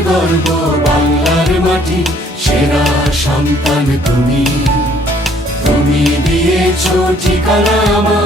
গর্ব বাংলার মাটি সেরা সন্তান তুমি। তুমি দিয়েছ ঠিকানা আমার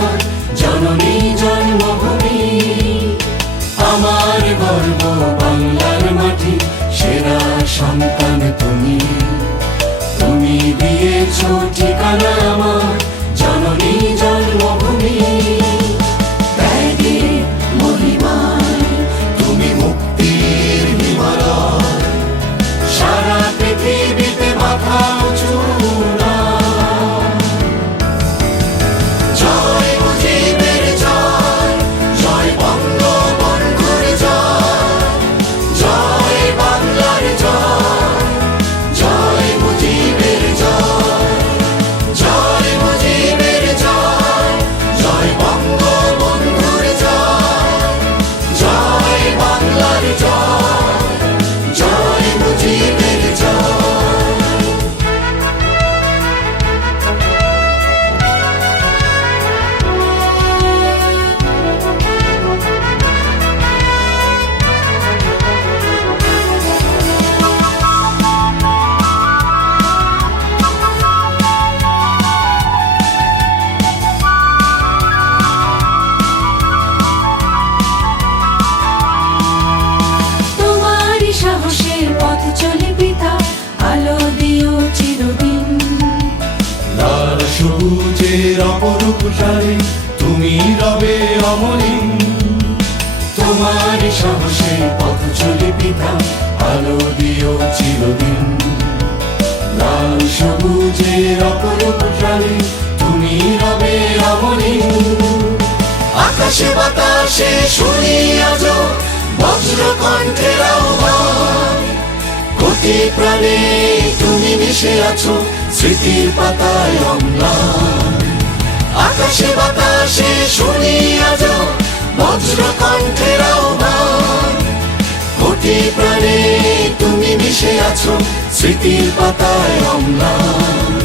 অপরূপ সারে তুমি রবে অমলিন। তোমার সাহসে পথ চলে পিতা, আলো দিও চিরদিন। লাল সবুজের অপরূপ তুমি রবে অমলিন। আকাশে বাতাসে শুনি আজ বজ্র কণ্ঠের আহ্বান কোটি প্রাণে তুমি মিশে আছো, স্মৃতির পাতায় অম্লান। বজ্র কণ্ঠের কোটি প্রাণে তুমি মিশে আছো স্মৃতির পাতায় অম্লান।